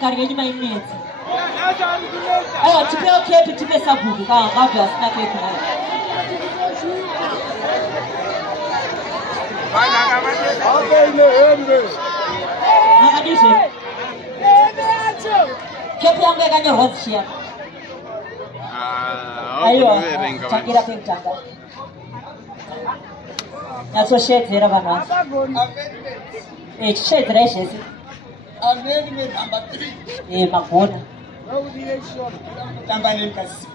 Carreguei mais imensa. Ó, tipo é o que? Tipo essa buga. Calma, calma, tá aqui. Vai na vai. Não dizer. Que piang que ganha Rússia. Aí, ó. Shakira pintanga. Eu sou cheio de rabanã. Cheio de reis. Amendment number 3. Makona. No direction. Tambani kasi.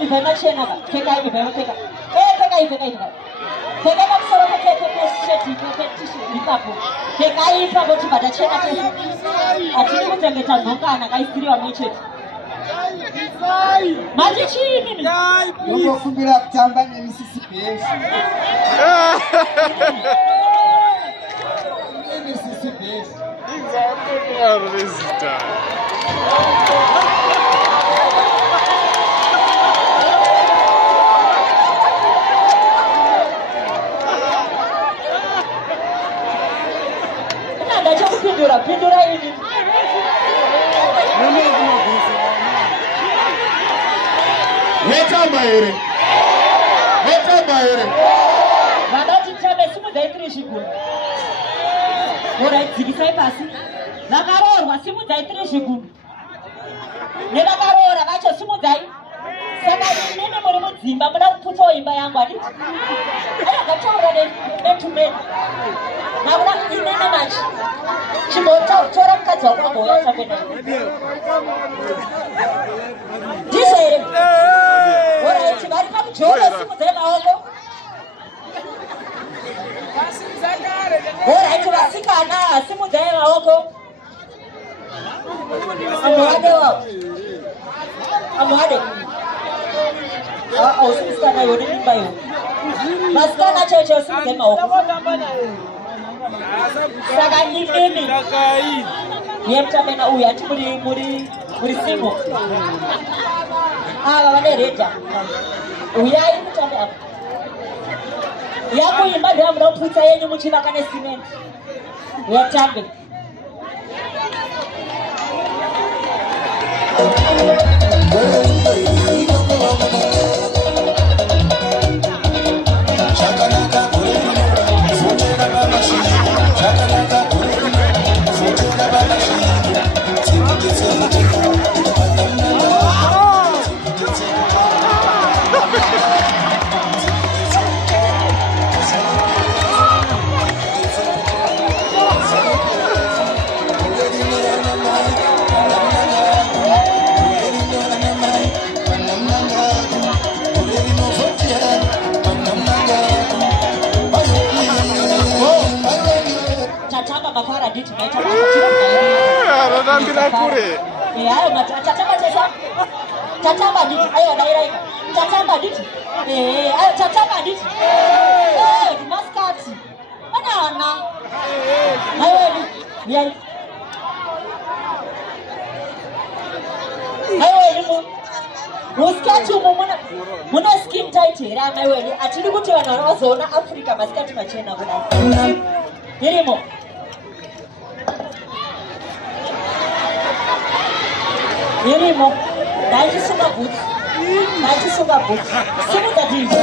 Ibema chena ka. Keka ibema keka. Keka. Keka maksoro ka keka sheti keka t-shirt likapo. Keka ipa boti bada chena kesa. Atini kutengeta nongana ka istiri wa mecheti. Maji chini. Yuko kumbira kutamba ni Mississippi. Mississippi. Nada cha kupindura hivi. Weka maere. Vadati chabe simu daitri shikuru. Ora zikisai pasi. Nakarorwa simu daitri shikuru. Nekakarora vacho simu dai. Saka nene muri mudzimba muda kuputsa imba yangu ati. Aya gataura netumeni. Nakuda inene machi. Chibota utora mukadzi wako ngoya chapena. Ndizere. Ora ichi vari pamujoro simu dai maoko. Ora ichi vasikana simu dai maoko. Amade. Usisikana yone mimba yo. Masikana cheche simu dai maoko. Saka mimi. Yemtamena uya ati muri single. Vane reta. Uyai mutambe apa. Yako imba ndio mnaputsa yenyu muchivaka necement. Uyatambe. Ayo cacamba sesa. Cacamba dit. Ayo daira. Cacamba dit. Ayo cacamba dit. Maskati. Ana. Ayo ni. Ayo ni mu. Muskati muna skin tight era ayo ni ati handidi kuti vanhu vazoona Africa masikati machena kudai. Irimo. Irimo. Ndachisunga boots. Ndachisunga boots. Simudza DJ.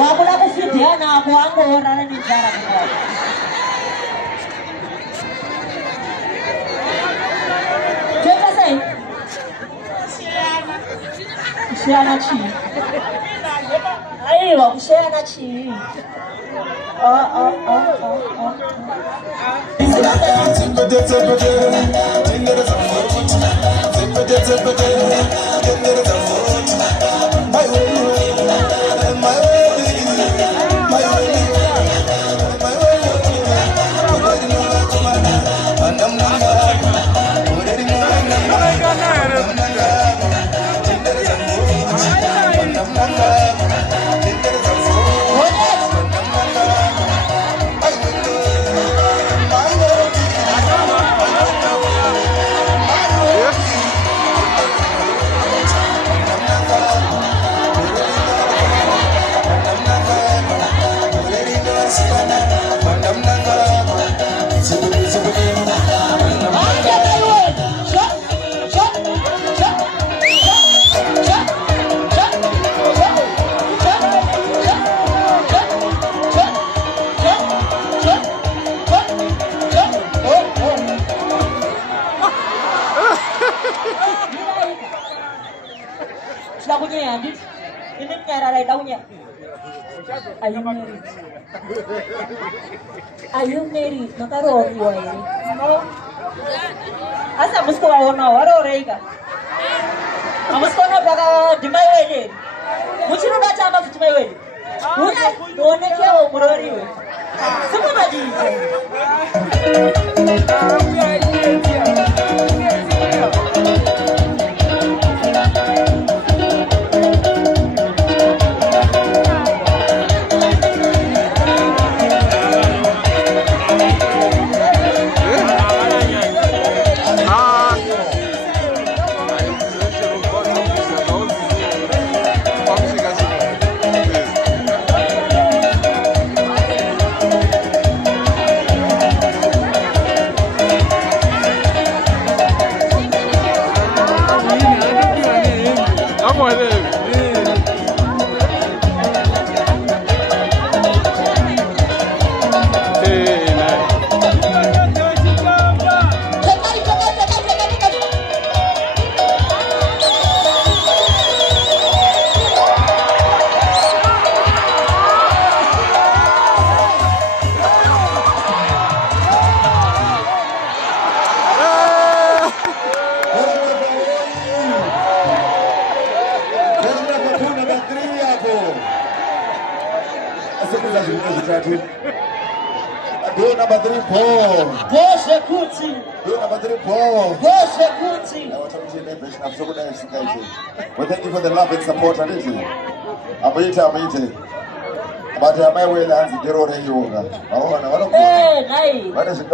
Wakuda kufidyana kuangorana nenzara kukwako. Toita sei? Kushiyana chii? Aiwa, kushiyana chii? Are you married? Makaroni wa ere. No. Asa musko waona waro reiga. Amusko na baka dimai wele. Muchiro bata ama futimai wele. Una done kyo murori we. Suko maji. Do number 3 Paul. Boshe kuti. Do number 3 Paul. Boshe kuti. Well, thank you for the love and support. Amite. But my way lands the road and yoga. Hey, nice. What is it?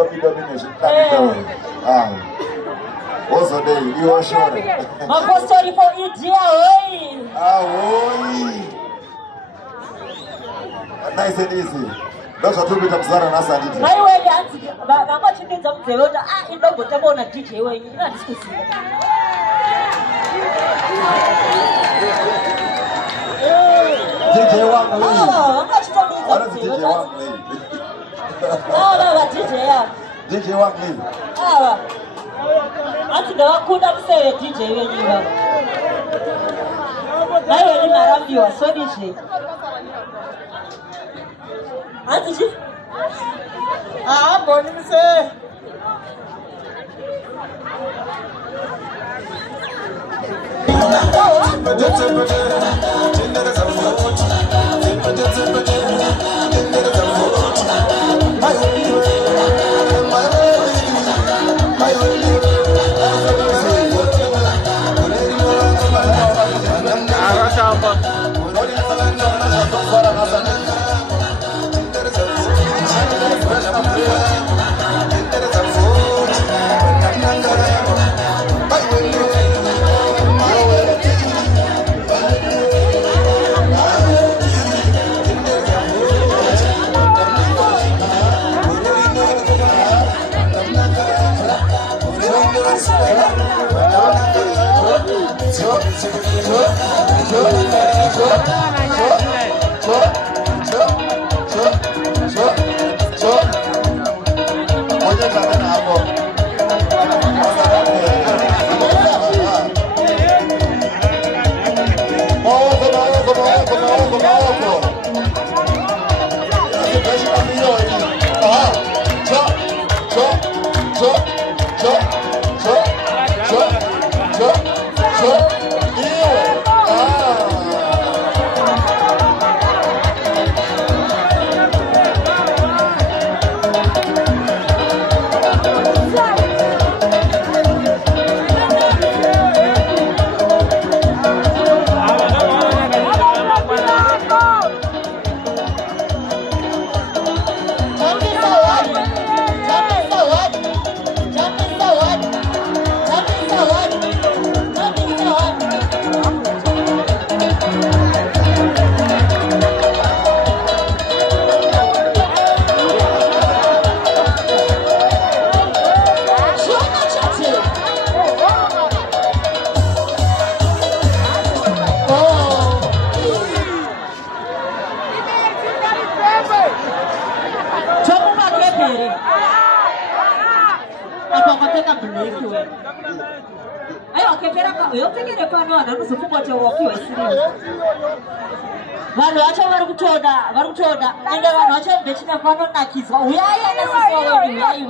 Also, you are sure. My story for India. Nice and easy. Those are 2 bit of Zara Nasa. My way lands. Mama chicken of the road. In the bottom of DJ. When you're not discussing. DJ Wang Lee. Oh, I'm not sure what is DJ Wang Lee? Oh, DJ. DJ Wang Lee. I think I could have said DJ when you were. I already around you, so did she. Auntie, Boni mse. Vanhu vacho vari kutoda ende vanhu vacho vechina vanonakidzwa uyai anasisi wedu uyai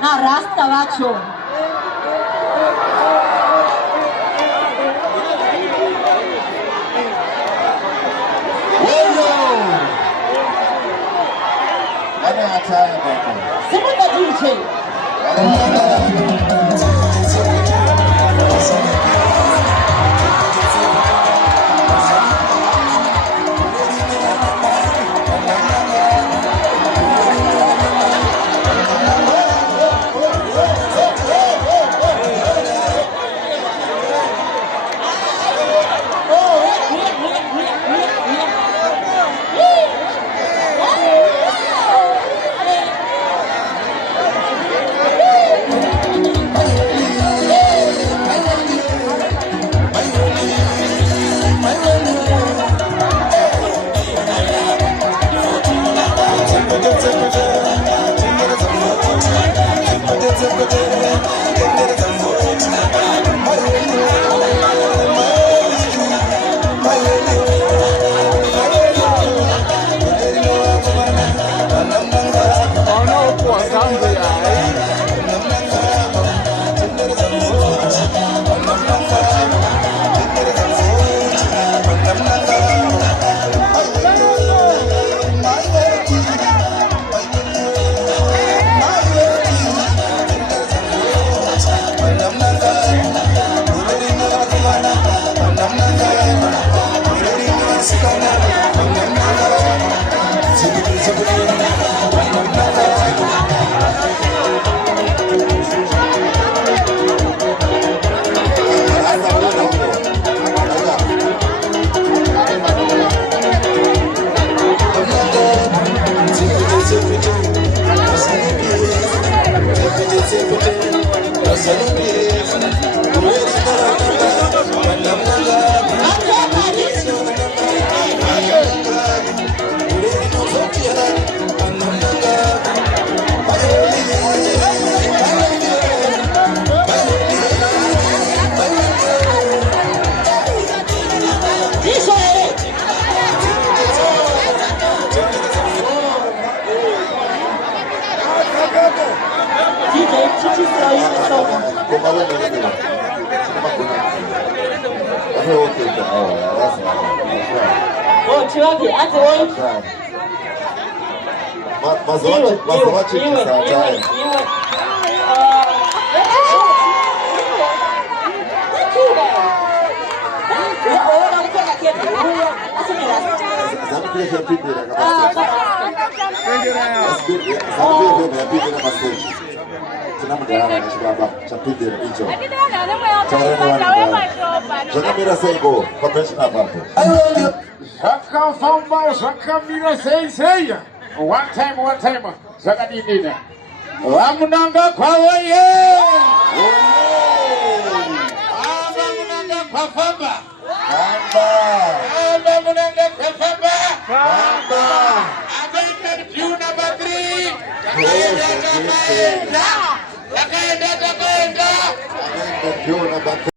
narasta vacho simuka DJ Yeah. chiwapi anzi woi mazowachi kisataye zamkile chapidira kabisa zamkile chapidira maseni tinamudana chibaba chapidira icho zvakamira seiko papenshina papo zvakafamba zvakamira sei one time zvakadinina vamunanga kwavo ye vamunanga kwafamba vamunanga kwafamba avaita view number 3 yakaenda